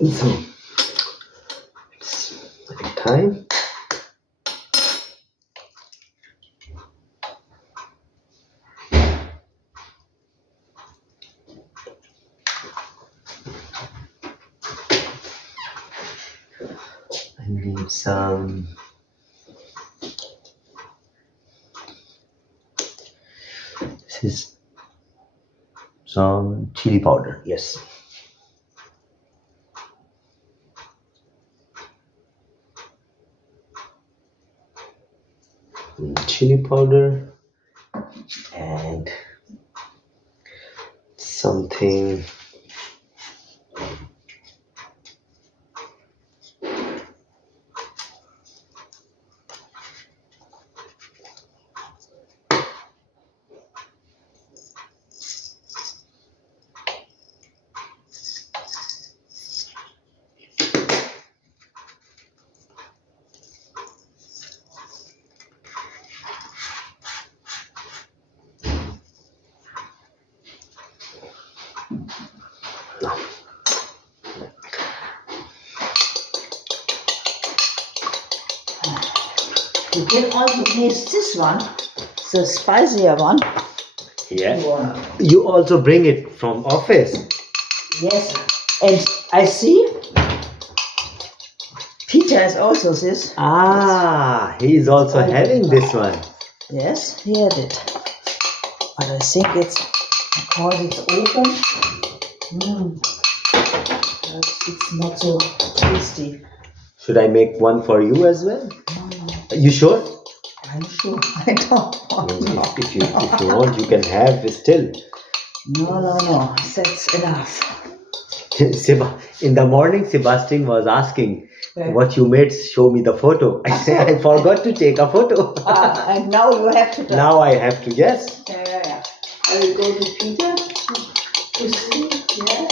So it's time. I need some this is some chili powder. Yes. Chili powder and something You can also taste this one, the spicier one. yeah. Wow. You also bring it from office. Yes, and I see Peter is also this. Ah, he is also having this one. Yes, he had it. But I think it's because it's open. It's not so tasty. Should I make one for you as well? You sure? I'm sure. I don't want to. If you want, you can have it still. No. That's enough. In the morning, Sebastian was asking Yeah. what you made. Show me the photo. I said I forgot to take a photo. And now you have to. Now I have to guess. Yeah. I will go to Peter to see. Yeah.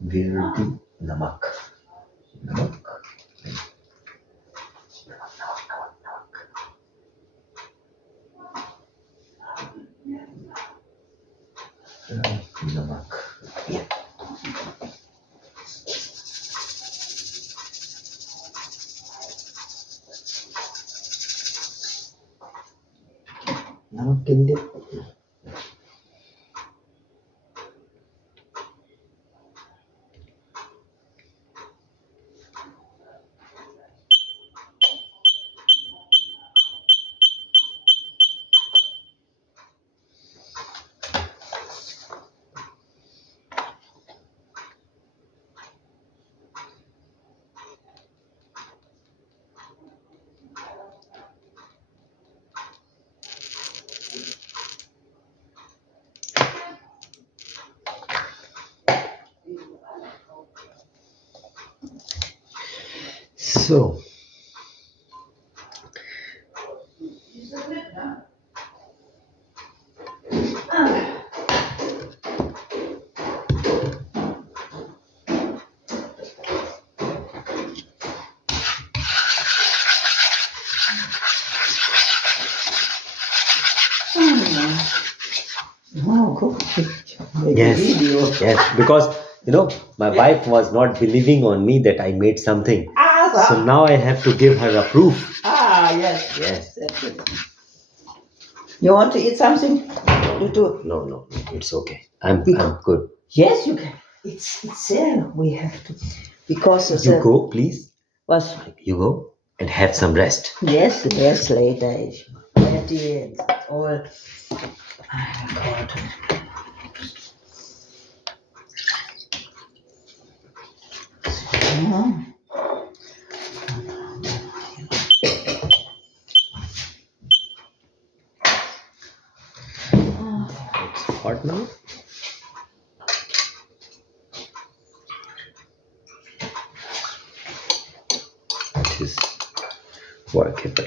Where the namak? Namak. Namak. Yeah. Namak in there. So. Oh, cool. Yes, because my wife was not believing on me that I made something. So now I have to give her a proof. Yes. Yes. That's it. You want to eat something? You do. No, it's okay. I'm good. Yes, you can. It's there. We have to because it's You go, please. What? You go and have some rest. Yes, later. It's ready and all. God. It's hot now. It is workable.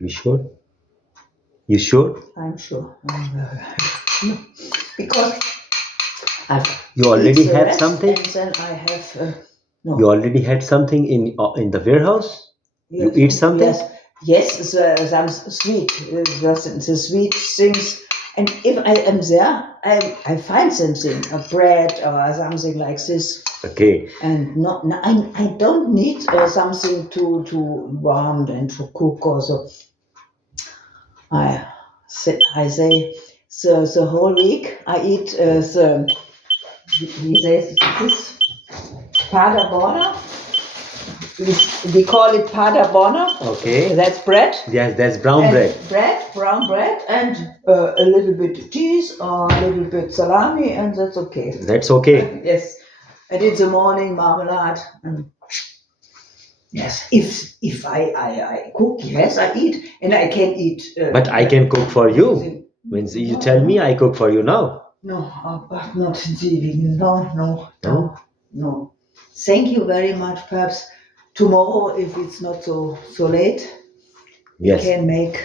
You sure? You sure? I'm sure. Because I've You already eat the had rest something? and then I have no. You already had something in the warehouse? You eat something? Yes, some sweet, the sweet things. And if I am there, I find something, a bread or something like this. Okay. And I don't need something to warm and to cook also. I say the whole week I eat he says this Paderborner. We call it Paderborner. Okay. That's bread. Yes, that's brown And bread. brown bread, and a little bit cheese or a little bit salami, and that's okay. That's okay. Yes, and in the morning marmalade. And yes, if I cook, yes, I eat, and I can eat. But I can cook for you. Means you tell me I cook for you now. No, but not in the evening. No. Thank you very much. Perhaps tomorrow, if it's not so late, Yes. we can make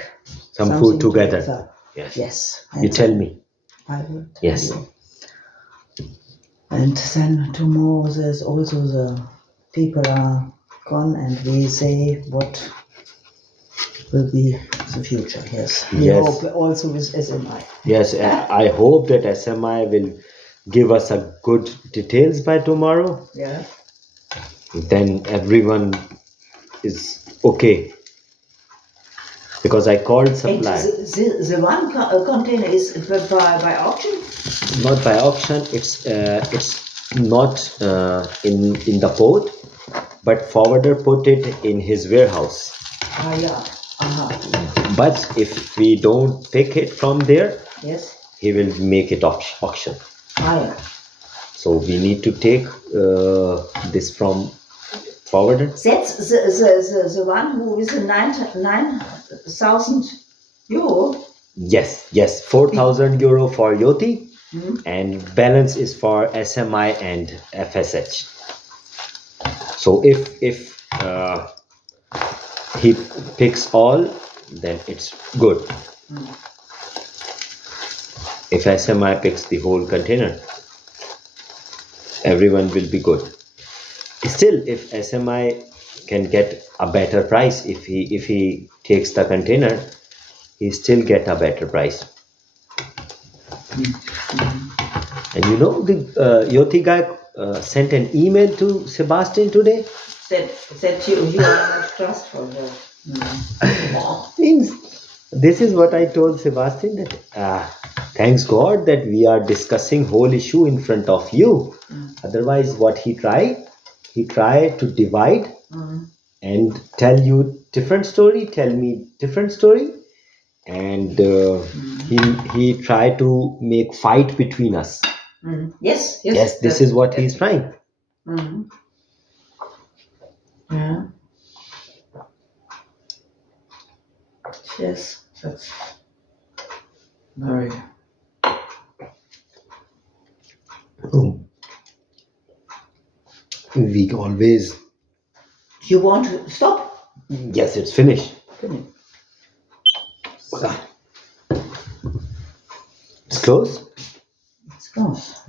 Some something food together. Yes. Yes. You tell me. I will tell Yes. you. And then tomorrow there's also the people are gone, and we say what will be the future. Yes. We Yes. hope also with SMI. Yes, I hope that SMI will give us a good details by tomorrow. Yeah. Then everyone is okay. Because I called And supplier. the one container is by auction? Not by auction. It's not in the port, but forwarder put it in his warehouse. Yeah. Uh-huh. But if we don't pick it from there, Yes. he will make it auction. Yeah. So we need to take this from forwarder. That's the one who is a 9,000 euro. Yes, 4,000 euro for Yoti, Hmm. and balance is for SMI and FSH. So if he picks all, then it's good. If SMI picks the whole container, everyone will be good. Still, if SMI can get a better price, if he takes the container, he still get a better price. And you know, the Yoti guy sent an email to Sebastian today. That you are not trustful. Means this is what I told Sebastian, that thanks God that we are discussing whole issue in front of you. Otherwise, what he tried to divide and tell you different story, tell me different story, and he tried to make fight between us. Yes. Yes, this is what he's trying. Yeah. Yes, that's very. We always. You want to stop? Yes, it's finished. It's close. It's close.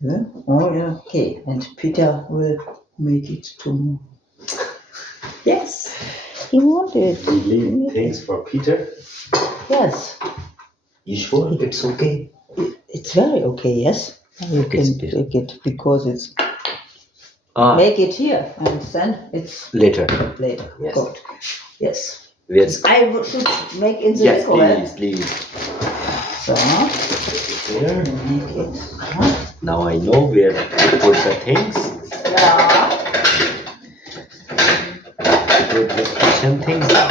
Yeah. Oh, yeah. Okay. And Peter will make it tomorrow. Yes. He wanted. We leave things for Peter. Yes. You sure it's okay? It's very okay. Yes. You can make it because it's. Make it here, and then it's later. Yes. Good. Yes. Yes. I should make in the Yes, microwave. please. So. Here. Make it. Now I know where to put the things. Yeah. Put the kitchen things now.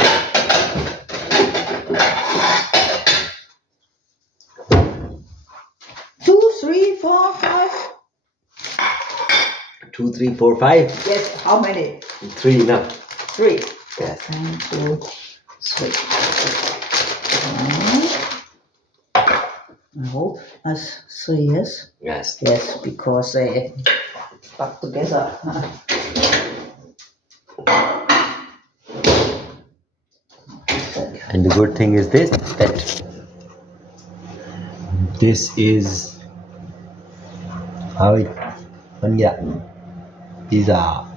2, 3, 4, 5. 2, 3, 4, 5. Yes. How many? 3 enough. 3. Yes. 1, 2, 3. I hope as 3, yes? Yes. Yes, because they stuck together. And the good thing is this, that This is how it बन गया pizza